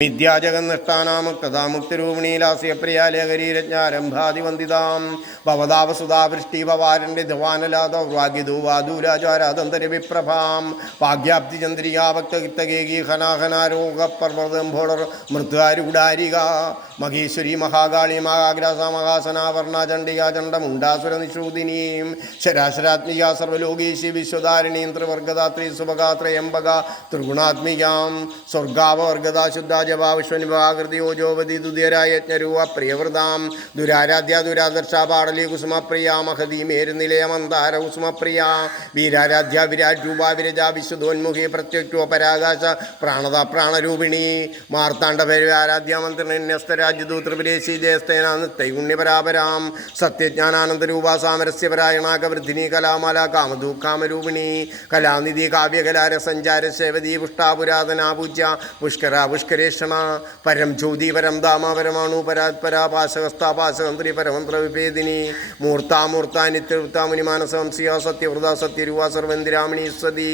വിദ്യാജഗന്നിഷ്ഠാനാമുക്തതാ മുക്തിരൂപിണീലാസ്യപ്രിയാലഹരീരജ്ഞാരംഭാതിവന്ദിതാം ഭവതാവസുധാവൃഷ്ടിഭവാരണ്യ ധവാനലാദൗരാജാരാദന്തരവിപ്രഭാം ഭാഗ്യാബ്ധിചന്ദ്രികാഭക്തഗീഹനാഹനാരോഗപർവ്വതംഭോളർ മൃത്വാരൂഢാരിക മഹേശ്വരി മഹാകാളി മഹാഗ്രാസ മഹാസനാവർണ ചണ്ഡികാ ചണ്ഡമുണ്ടാസുരനിഷൂദിനീം ശരാശരാത്മിക സർവലോകേശി വിശ്വധാരിണീം ത്രിവർഗദാത്രി സുഭഗാത്രയംബക ത്രിഗുണാത്മികാം സ്വർഗാവവർഗദാ ശുദ്ധ ജവാവിശ്വനിഭാകൃതിയോജോപതി ദുദ്യരായജ്ഞരൂപ പ്രിയവൃതാം ദുരാരാധ്യ ദുരാദർശ പാടലി കുസുമപ്രിയ മഹതി മേരുനിലയമന്താര കുസുമപ്രിയ വീരാരാധ്യ വിരാട് രൂപ വിരജ വിശുദ്ധോന്മുഖി പ്രത്യക്ഷോ പരാകാശ പ്രാണത പ്രാണരൂപിണി മാർത്താണ്ഡഭരാരാധ്യ മന്ത്രിന്യസ്തരാജ്യദൂത്രിപുരേശി ജയസ്തേനാന്യപരാപരാം സത്യജ്ഞാനാനന്ദരൂപ സാമരസ്യപരായണാകവൃദ്ധിനി കലാമല കാമധൂ കാമരൂപിണി കലാനിധി കാവ്യകലാരസഞ്ചാര സേവതി പുഷ്ടാപുരാതനാ പൂജ്യ പുഷ്കര പുഷ്കരേഷ പരം ജ്യോതി പരം ധാമ പരമാണു പരാത്പരാ പാശകസ്ഥാപാശകന്ത്രി പരമന്ത്ര വിഭേദിനി മൂർത്താമൂർത്താ നിത്യവൃത്ത മുനിമാനസംസിയ സത്യവൃത സത്യരുവ സർവന്തിരാമിണി സ്വതി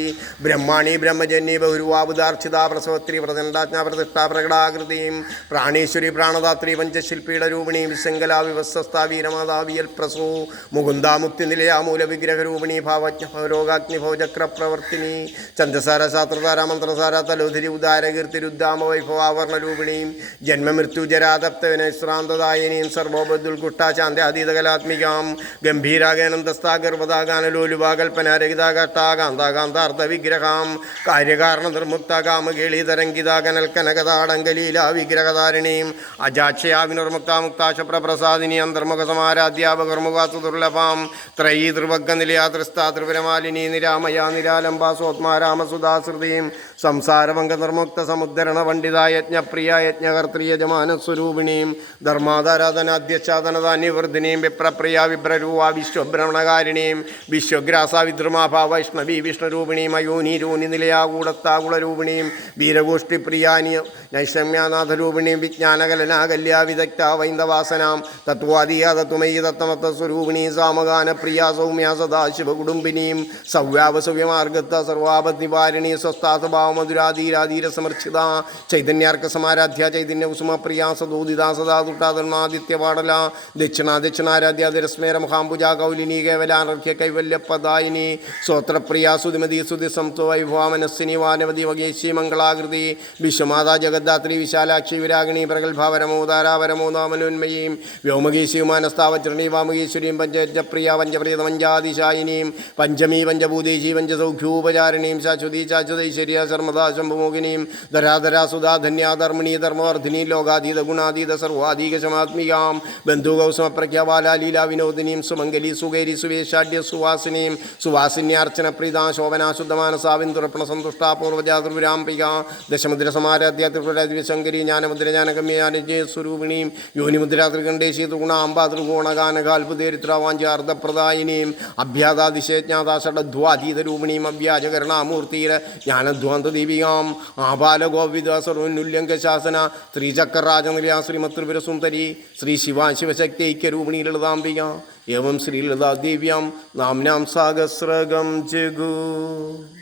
ബ്രഹ്മാണി ബ്രഹ്മജന്യ ബഹുരുവാബുധാർച്ചിത പ്രസവത്രി പ്രദണ്ഡാജ്ഞാ പ്രതിഷ്ഠാ പ്രകടാകൃതിയും പ്രാണേശ്വരി പ്രാണദാത്രി പഞ്ചശില്പീഠരൂപിണി വിശങ്കല വിവസ്വസ്ഥാ വീരമാതാവിയൽ പ്രസൂ മുകുന്ദ മുക്തിനിലയ മൂലവിഗ്രഹരൂപിണി ഭാവജ്ഞരോഗാഗ്നിഭവചക്ര പ്രവർത്തിനി ചന്ദ്രസാര ശാസ്ത്രധാര മന്ത്രസാര തലോധരി ഉദാരകീർത്തിരുദ്ധാമ വൈഭവാവർണരൂപിണീം ജന്മമൃത്യുജരാതപ്തവിനശ്രാന്തദായിനീം സർവോപദുൽകുഷ്ടാശാന്ത്യാതീതകലാത്മികാം ഗംഭീരാഗാനന്ദസ്ഥാഗർഭദാഗാനലോലുവാകൽപ്പനാരഹിതാകട്ടാകാന്താകാന്താർത്ഥവിഗ്രഹാം കാര്യകാരണനിർമുക്ത കാമകേളീതരംഗിതാകനൽക്കനകതാടങ്കലീലാ വിഗ്രഹധാരിണീം അജാക്ഷയാ വിനുർമുക്താമുക്താശപ്രപ്രസാദിനി അന്തർമുഖസമാരാധ്യാപകർമുഖാസു ദുർലഭാം ത്രയീ ത്രിവഗ്ഗനിലയാ ത്രിസ്ഥാ ത്രിപുരമാലിനി നിരാമയാ നിരാലംബാസോത്മാ രാമസുധാശ്രുതീം സംസാരഭംഗനിർമുക്ത സമുദ്ധരണ പണ്ഡിത യജ്ഞപ്രിയ യജ്ഞകർത്തൃയജമാനസ്വരൂപിണീം ധർമാധാരാധനാധ്യക്ഷാധനധാന്യവർദ്ധിനീം വിപ്രപ്രിയ വിഭ്രരൂപ വിശ്വബ്രഹ്മണകാരിണീം വിശ്വഗ്രാസ വിദ്രുമാഭ വൈഷ്ണവി വിഷ്ണുരൂപിണീം അയോനീരോനി നിലയാകൂടത്താകുളരൂപിണീം വീരഗോഷ്ഠിപ്രിയാനി നൈഷമ്യാനാഥരൂപിണീം വിജ്ഞാനകലനാകല്യാ വിദഗ്ധ വൈന്ദവാസനാം തത്വാദിയ തത്വമയി തത്വമത്തസ്വരൂപിണീ സാമഗാനപ്രിയ സൗമ്യ സദാശിവകുടുംബിനീം സവ്യാവസവ്യമാർഗത്ത സർവാപദ്നിവാരിണീ സ്വസ്ഥാസുഭാവമധുരാധീരാധീരസമർച്ചിത ചൈതന്യാർക്ക സമാരാധ്യ ചൈതന്യ കുസുമപ്രിയ സദോദിത സദാ തുട്ടാധർണാദിത്യപാടല ദക്ഷിണാദക്ഷിണാരാധ്യാതിരസ്മേര മഹാംബുജ കൗലിനി കേവലാനർഘ്യ കൈവല്യപദായിനി സ്വോത്രപ്രിയ സുതിമതി സുതിസംസ്തു വൈഭവാമനസ്സിനി വാനവതി വകേശി മംഗളാകൃതി വിശ്വമാതാ ജഗദ്ധാത്രി വിശാലാക്ഷി വിരാഗിണി പ്രഗത്ഭാവരമോദാരാവരമോദാമനോന്മയീം വ്യോമകേശി വിമാനസ്ഥാവചരണി വാമകേശ്വരീം പഞ്ചപ്രിയ പഞ്ചപ്രിയതമഞ്ചാദിശായിനീം പഞ്ചമീ പഞ്ചഭൂതേശി പഞ്ചസൗഖ്യോപചാരിണീം ശാശ്വതി ശാശ്വതൈശ്വര്യ ശർമ്മദാ ശംഭുമോഹിനീം ധരാധരാ സുധാധന്യാ ധർമ്മിണീ ധർമ്മവർദ്ധിനി ലോകാതീത ഗുണാതീത സർവാധീകശമാത്മികാം ബന്ധുഗൗസമപ്രഖ്യാബാലീലാ വിനോദിനീം സുമംഗലി സുകേരി സുവേശാഢ്യ സുവാസിനീം സുവാസിന്യാർച്ചന പ്രീതാ ശോഭനാ ശുദ്ധമാനസാ ബിന്ദുറപ്പണ സന്തുഷ്ടാ പൂർവജാതൃപുരാംപിക ദശമുദ്ര സമാരാധ്യ ത്രിപുരാദിശങ്കരി ജ്ഞാനമുദ്ര ജ്ഞാനഗമ്യാനജയ സ്വരൂപിണീം യോനിമുദ്ര ത്രികണ്ഠേശി ത്രിഗുണാംബ ത്രികോണഗാനകാൽപുതേരിത്രവാഞ്ചാർദ്ധപ്രദായിനീം അഭ്യാതാദിശേജ്ഞാതാ ഷഡധ്വാതീതരൂപിണീം അവ്യാജകരണാമൂർത്തീര ജ്ഞാനധ്വാന്തദീപികാം ആബാലഗോവിദ സർവനുല്യംഗശാസന ശ്രീചക്രരാജനിലയ ശ്രീമത്രിപുരസുന്ദരി ശ്രീ ശിവശക്തി ഐക്യരൂപിണി ലളിതാംബിക ഏവം ശ്രീ ലളിതാദേവ്യാം നാംനാം സഹസ്രകം ജഗു.